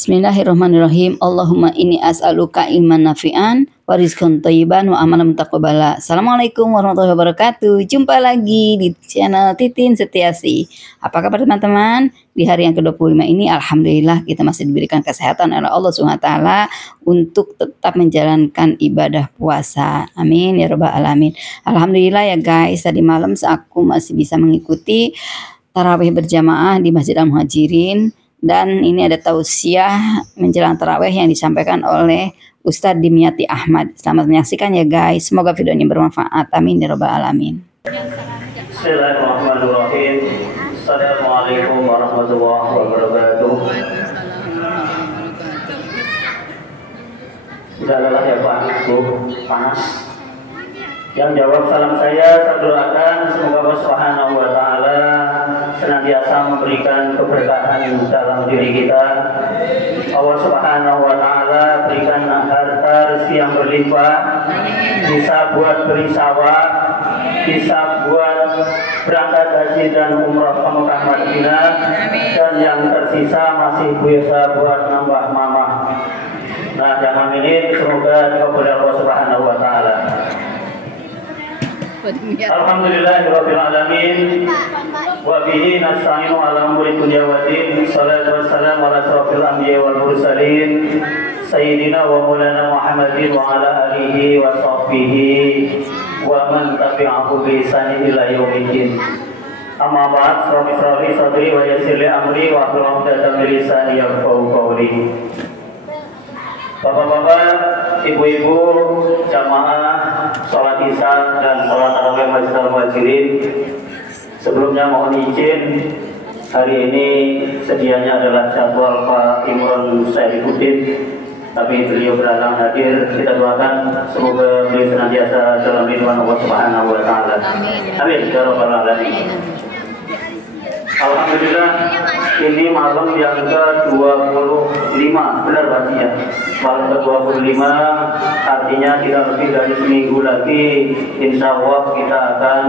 Bismillahirrahmanirrahim. Allahumma inni as'aluka ilman nafi'an wa rizqan thayyiban wa amalan mutaqabbala. Assalamualaikum warahmatullahi wabarakatuh. Jumpa lagi di channel Titin Setiasi. Apa kabar teman-teman? Di hari yang ke-25 ini alhamdulillah kita masih diberikan kesehatan oleh Allah SWT untuk tetap menjalankan ibadah puasa. Amin ya rabbal alamin. Alhamdulillah ya guys, tadi malam aku masih bisa mengikuti tarawih berjamaah di Masjid Al-Muhajirin. Dan ini ada tausiah menjelang tarawih yang disampaikan oleh Ustadz Dimyati Ahmad. Selamat menyaksikan ya guys. Semoga video ini bermanfaat. Amin ya rabbal alamin. Bismillahirrahmanirrahim. Assalamualaikum warahmatullahi wabarakatuh. Udah lelah ya Pak, Bu, panas. Yang jawab salam saya doakan semoga Allah Subhanahu wa taala senantiasa memberikan keberkahan dalam diri kita. Allah Subhanahu wa taala berikan harta rezeki yang berlimpah, bisa buat beli sawah, bisa buat berangkat haji dan umrah ke Mekah Madinah, dan yang tersisa masih bisa buat nambah mamah. Nah, yang hamilin semoga dikabulkan Allah Subhanahu wa taala. Alhamdulillahirabbil alamin wa bihi nasta'inu ala umuri dunya wa din. Shalatu wassalamu ala asrofil anbiya'i wal mursalin sayyidina wa maulana Muhammadin wa ala alihi wa sahbihi wa man tabi'ahu bi ihsanin ila yaumiddin. Amma ba'd, rabbi shrah li sadri wa yassir li amri wa hlul 'uqdatam min lisani yafqahu qawli. Bapak-bapak, ibu-ibu, jamaah sholat isya dan sholat tarawih Masjid Al-Muhajirin, sebelumnya mohon izin, hari ini sedianya adalah jadwal Pak Imron Saifuddin, tapi beliau berhalang hadir. Kita doakan semoga beliau senantiasa dalam lindungan Allah Subhanahu wa taala. Amin ya rabbal alamin. Alhamdulillah, ini malam yang ke-25, benar berarti ya? Malam ke-25, artinya tidak lebih dari seminggu lagi, insya Allah kita akan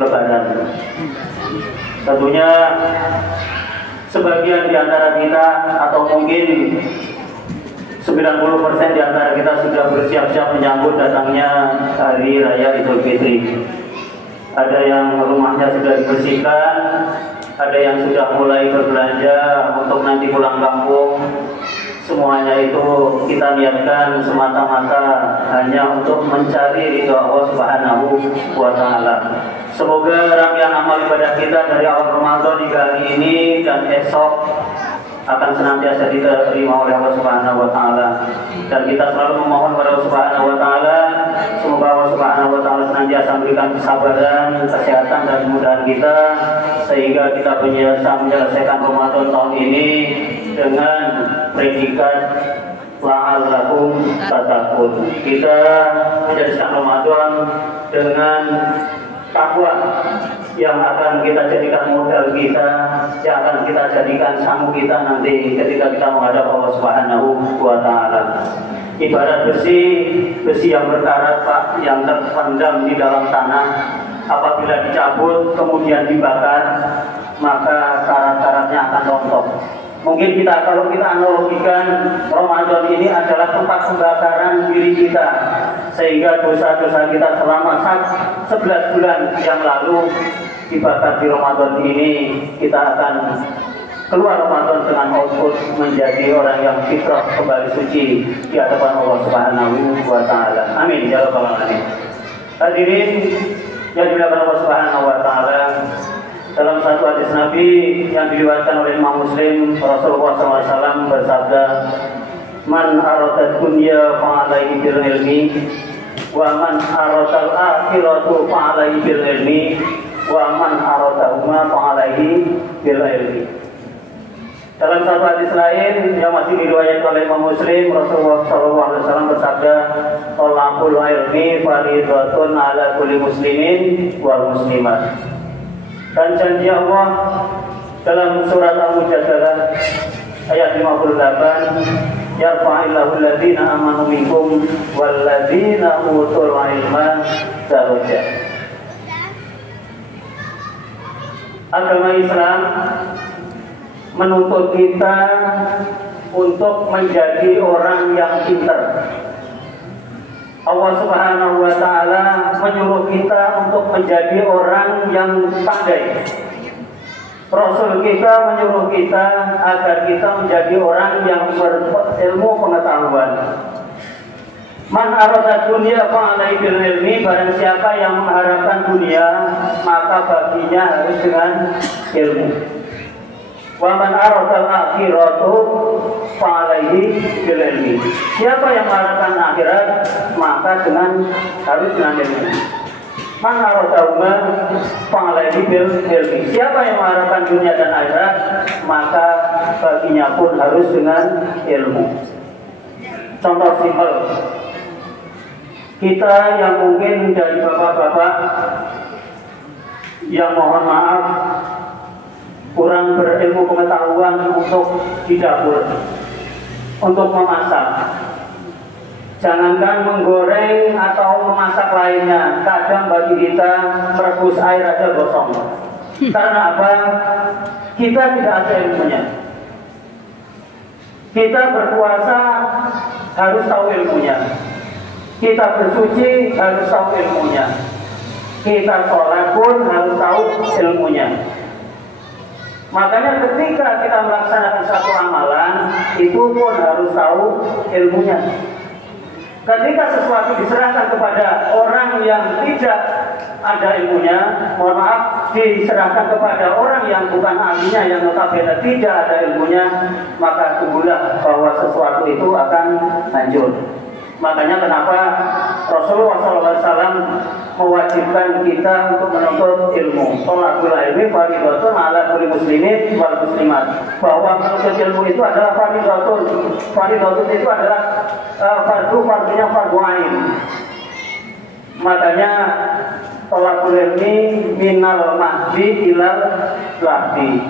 lebaran. Tentunya sebagian di antara kita, atau mungkin 90% di antara kita sudah bersiap-siap menyambut datangnya Hari Raya Idul Fitri. Ada yang rumahnya sudah dibersihkan, ada yang sudah mulai berbelanja untuk nanti pulang kampung. Semuanya itu kita niatkan semata-mata hanya untuk mencari ridho Allah Subhanahu wa taala. Semoga rangkaian amal ibadah kita dari awal Ramadan hingga hari ini dan esok akan senantiasa diterima oleh Allah Subhanahu wa taala. Dan kita selalu memohon kepada Allah Subhanahu wa taala semoga Allah Subhanahu wa taala senantiasa memberikan kesabaran, kesehatan dan kemudahan kita sehingga kita bisa menyelesaikan Ramadan tahun ini dengan predikat la'allakum tattaqun. Kita menjadikan Ramadan dengan takwa yang akan kita jadikan modal kita, yang akan kita jadikan sangu kita nanti ketika kita menghadap Allah Subhanahu wa taala. Ibarat besi yang berkarat Pak, yang terpendam di dalam tanah, apabila dicabut kemudian dibakar, maka karat-karatnya akan rontok. Mungkin kalau kita analogikan Ramadan ini adalah tempat pembakaran diri kita, sehingga dosa-dosa kita selama 11 bulan yang lalu dibakar di Ramadan ini, kita akan keluar Ramadan dengan output menjadi orang yang fitrah kembali suci di hadapan Allah Subhanahu wa taala. Amin ya rabbal alamin. Hadirin yang dimuliakan Allah Subhanahu wa taala, dalam satu hadis Nabi yang diriwayatkan oleh Imam Muslim, Rasulullah SAW bersabda, "Man arada dunya fa'alaihi bil ilmi, wa man arada al-akhiratu fa'alaihi bil ilmi, wa man arada huma fa'alaihi bil ilmi." Dalam satu hadis lain yang masih diriwayatkan oleh Imam Muslim, Rasulullah SAW bersabda, "Thalabul ilmi fardhatun 'ala kulli muslimin wal muslimat." Dan janji Allah dalam surat Al-Mujadalah ayat 58, "Yarfa'illahu alladziina aamanu minkum walladziina utul 'ilma darajat." Agama Islam menuntut kita untuk menjadi orang yang pintar. Allah Subhanahu wa Ta'ala menyuruh kita untuk menjadi orang yang pandai. Rasul kita menyuruh kita agar kita menjadi orang yang berilmu pengetahuan. Man arada dunia fa'alai bil ilmi, barang siapa yang mengharapkan dunia maka baginya harus dengan ilmu. Wa man arada akhiratu fa'alaihi bil ilmi. Siapa yang mengharapkan akhirat maka harus dengan ilmu. Man aradahuma fa'alaihi bil ilmi. Siapa yang mengharapkan dunia dan akhirat maka baginya pun harus dengan ilmu. Contoh simpel, kita yang mungkin dari bapak-bapak yang mohon maaf kurang berilmu pengetahuan untuk di dapur, untuk memasak. Jangankan menggoreng atau memasak lainnya, kadang bagi kita merebus air aja gosong. Karena apa? Kita tidak ada ilmunya. Kita berpuasa harus tahu ilmunya. Kita bersuci harus tahu ilmunya. Kita sholat pun harus tahu ilmunya. Makanya ketika kita melaksanakan satu amalan, itu pun harus tahu ilmunya. Ketika sesuatu diserahkan kepada orang yang tidak ada ilmunya, mohon maaf, diserahkan kepada orang yang bukan ahlinya, yang notabene tidak ada ilmunya, maka tunggulah bahwa sesuatu itu akan hancur. Makanya kenapa Rasulullah SAW mewajibkan kita untuk menuntut ilmu. Thalabul ilmi fardhatun 'ala kulli muslimin wal muslimat. Bahwa menuntut ilmu itu adalah fardhatun. Fardhatun itu adalah fardunya fardu ain. Makanya thalabul ilmi minal mahdi ilal lahdi.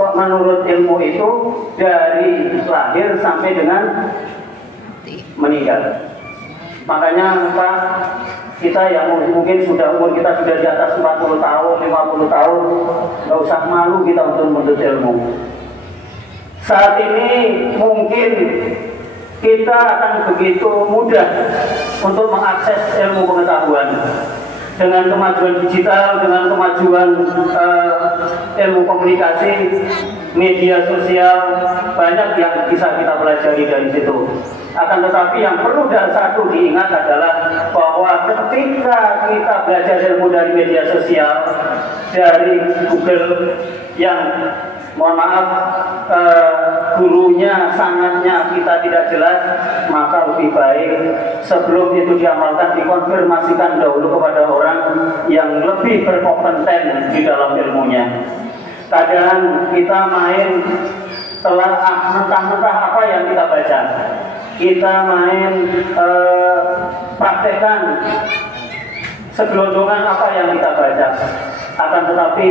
Menurut ilmu itu dari lahir sampai dengan meninggal. Makanya Pak, kita yang mungkin umur kita sudah di atas 40 tahun, 50 tahun, nggak usah malu kita untuk menuntut ilmu. Saat ini mungkin kita akan begitu mudah untuk mengakses ilmu pengetahuan. Dengan kemajuan digital, dengan kemajuan ilmu komunikasi, media sosial, banyak yang bisa kita pelajari dari situ. Akan tetapi yang perlu dan satu diingat adalah bahwa ketika kita belajar ilmu dari media sosial, dari Google yang mohon maaf gurunya sangatnya kita tidak jelas, maka lebih baik sebelum itu diamalkan dikonfirmasikan dahulu kepada orang yang lebih berkompeten di dalam ilmunya. Kadang kita main telah mentah-mentah apa yang kita baca, kita main praktekkan segelondongan apa yang kita baca. Akan tetapi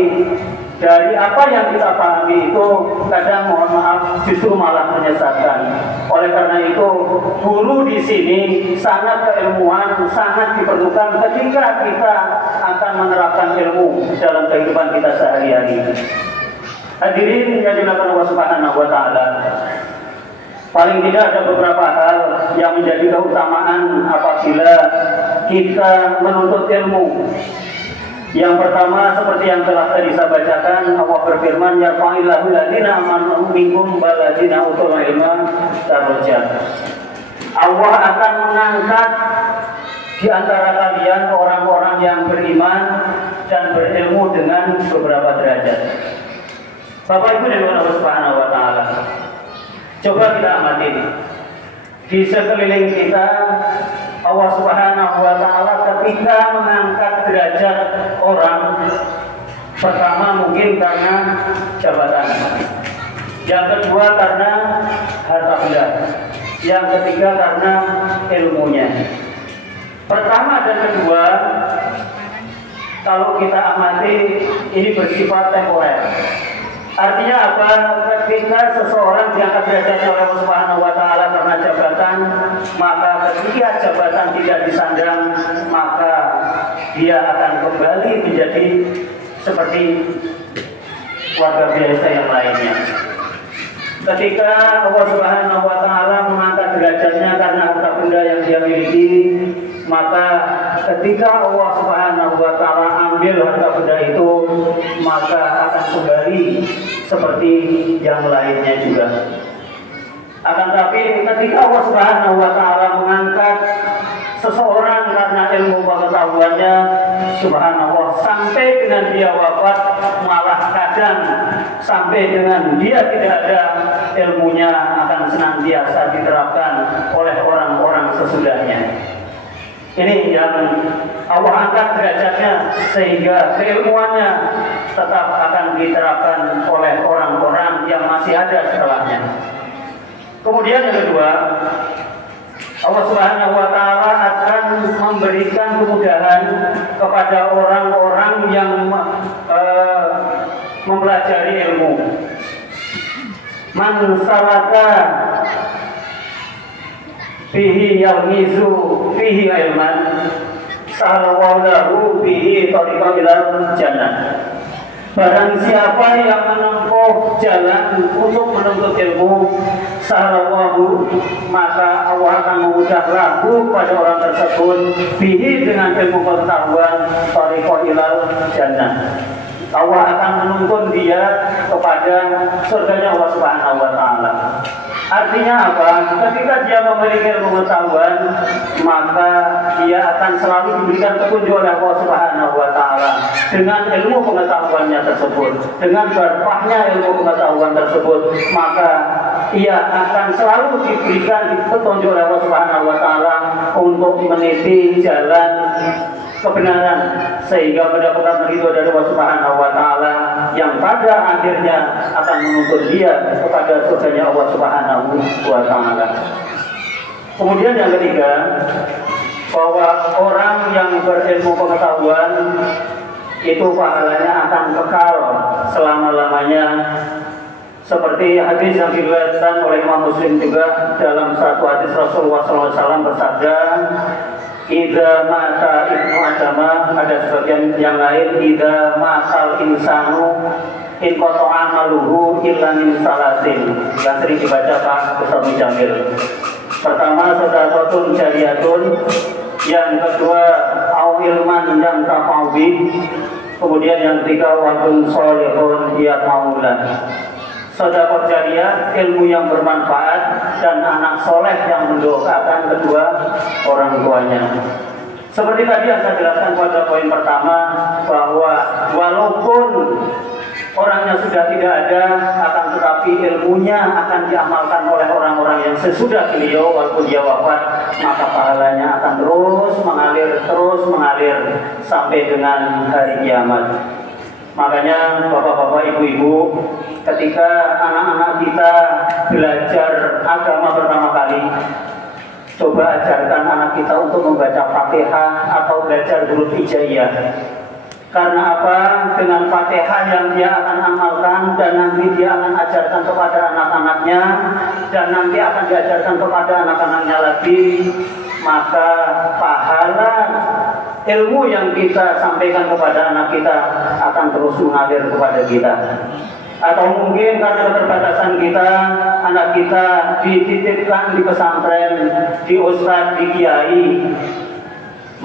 dari apa yang kita pahami itu kadang mohon maaf justru malah menyesatkan. Oleh karena itu guru di sini sangat keilmuan, sangat diperlukan ketika kita akan menerapkan ilmu dalam kehidupan kita sehari-hari. Hadirin yang dimuliakan Allah Subhanahu wa Ta'ala, paling tidak ada beberapa hal yang menjadi keutamaan apabila kita menuntut ilmu. Yang pertama, seperti yang telah tadi saya bacakan, Allah berfirman, ya fa'illahu ladina amanu minkum baladina utul ilma darajat. Allah akan mengangkat di antara kalian orang-orang yang beriman dan berilmu dengan beberapa derajat. Bapak Ibu dan Allah Subhanahu wa Ta'ala, coba kita amati di sekeliling kita. Allah Subhanahu wa Ta'ala ketika mengangkat derajat orang, pertama mungkin karena jabatan, yang kedua karena harta benda, yang ketiga karena ilmunya. Pertama dan kedua, kalau kita amati, ini bersifat temporer. Artinya apa? Ketika seseorang diangkat derajatnya oleh Allah Subhanahu wa Ta'ala karena jabatan, maka ketika jabatan tidak disandang, maka dia akan kembali menjadi seperti warga biasa yang lainnya. Ketika Allah Subhanahu wa Ta'ala mengangkat derajatnya karena harta benda yang dia miliki, maka ketika Allah Subhanahu wa Ta'ala ambil harta benda itu, maka akan kembali seperti yang lainnya juga. Akan tapi ketika Allah Subhanahu wa Ta'ala mengangkat seseorang karena ilmu pengetahuannya, subhanallah, sampai dengan dia wafat, malah kadang sampai dengan dia tidak ada ilmunya akan senantiasa diterapkan oleh orang-orang sesudahnya. Ini yang Allah angkat derajatnya sehingga keilmuannya tetap akan diterapkan oleh orang-orang yang masih ada setelahnya. Kemudian yang kedua, Allah Subhanahu wa Ta'ala akan memberikan kemudahan kepada orang-orang yang mempelajari ilmu. Man salaka fihi yalmizu fihi ilman sallallahu bihi tariqan ilal jannah. Barang siapa yang menempuh jalan untuk menuntut ilmu, sallallahu, maka Allah akan memudahkan lagu pada orang tersebut bihi dengan ilmu pengetahuan tariqan ilal jannah. Allah akan menuntun dia kepada surganya Allah Subhanahu wa Ta'ala. Artinya apa? Ketika dia memiliki ilmu pengetahuan, maka dia akan selalu diberikan petunjuk oleh Allah Subhanahu wa Ta'ala dengan ilmu pengetahuannya tersebut, dengan berkahnya ilmu pengetahuan tersebut, maka ia akan selalu diberikan petunjuk oleh Allah Subhanahu wa Ta'ala untuk meniti jalan kebenaran sehingga mendapatkan ridho dari Allah Subhanahu wa Ta'ala yang pada akhirnya akan menuntun dia kepada surganya Allah Subhanahu wa Ta'ala. Kemudian yang ketiga, bahwa orang yang berilmu pengetahuan itu pahalanya akan kekal selama-lamanya, seperti hadis yang diriwayatkan oleh Imam Muslim juga. Dalam satu hadis Rasulullah SAW bersabda, "Idza mata ibnu adama," ada sebagian yang lain, "Idza matal insanu in qata amaluhu illa min salasin," yang sering dibaca Pak Ustaz Mujamil. Pertama, sedekatun jariyatun, yang kedua au ilman yang tafawwi, kemudian yang ketiga wadun sholihun yatmaulah. Sedekah jariyah, ilmu yang bermanfaat, dan anak soleh yang mendoakan kedua orang tuanya. Seperti tadi yang saya jelaskan pada poin pertama, bahwa walaupun orangnya sudah tidak ada, akan tetapi ilmunya akan diamalkan oleh orang-orang yang sesudah beliau, walaupun dia wafat, maka pahalanya akan terus mengalir sampai dengan hari kiamat. Makanya bapak-bapak, ibu-ibu, ketika anak-anak kita belajar agama pertama kali, coba ajarkan anak kita untuk membaca Fatihah atau belajar huruf hijaiyah. Karena apa? Dengan Fatihah yang dia akan amalkan, dan nanti dia akan ajarkan kepada anak-anaknya, dan nanti akan diajarkan kepada anak-anaknya lagi, maka pahala ilmu yang kita sampaikan kepada anak kita akan terus mengalir kepada kita. Atau mungkin karena keterbatasan kita, anak kita dititipkan di pesantren, di ustadz, di kiai,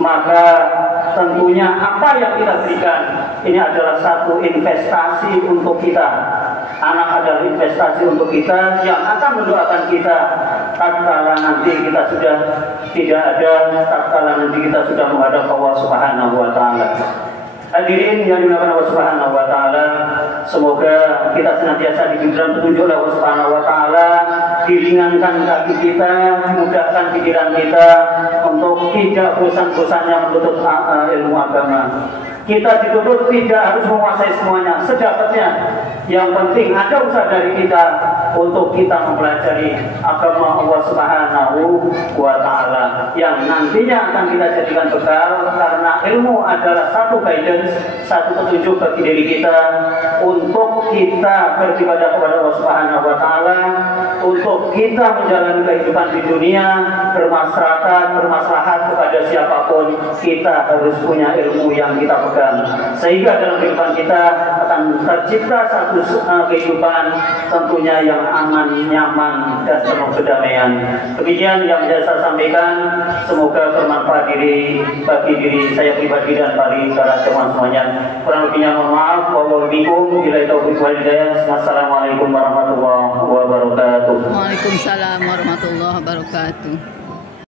maka tentunya apa yang kita berikan ini adalah satu investasi untuk kita. Anak adalah investasi untuk kita yang akan mendoakan kita tatkala nanti kita sudah tidak ada, tatkala nanti kita sudah menghadap Allah Subhanahu wa Ta'ala. Hadirin yang dimuliakan Allah Subhanahu wa Ta'ala, semoga kita senantiasa diberikan petunjuk oleh Allah Subhanahu wa Ta'ala, diringankan kaki kita, dimudahkan pikiran kita untuk tidak bosan-bosannya menuntut ilmu agama. Kita dituntut tidak harus menguasai semuanya, sedapatnya. Yang penting ada usaha dari kita untuk kita mempelajari agama Allah Subhanahu wa Ta'ala yang nantinya akan kita jadikan bekal, karena ilmu adalah satu guidance, satu petunjuk bagi diri kita untuk kita beribadah kepada Allah Subhanahu wa Ta'ala, untuk kita menjalani kehidupan di dunia, bermasyarakat, bermaslahat kepada siapapun. Kita harus punya ilmu yang kita beragam, sehingga dalam kehidupan kita akan tercipta satu kehidupan tentunya yang aman, nyaman, dan penuh kedamaian. Demikian yang bisa saya sampaikan, semoga bermanfaat bagi diri saya pribadi dan bagi para jemaah semuanya. Kurang lebihnya mohon maaf. Wassalamualaikum warahmatullahi wabarakatuh. Waalaikumsalam warahmatullahi wabarakatuh.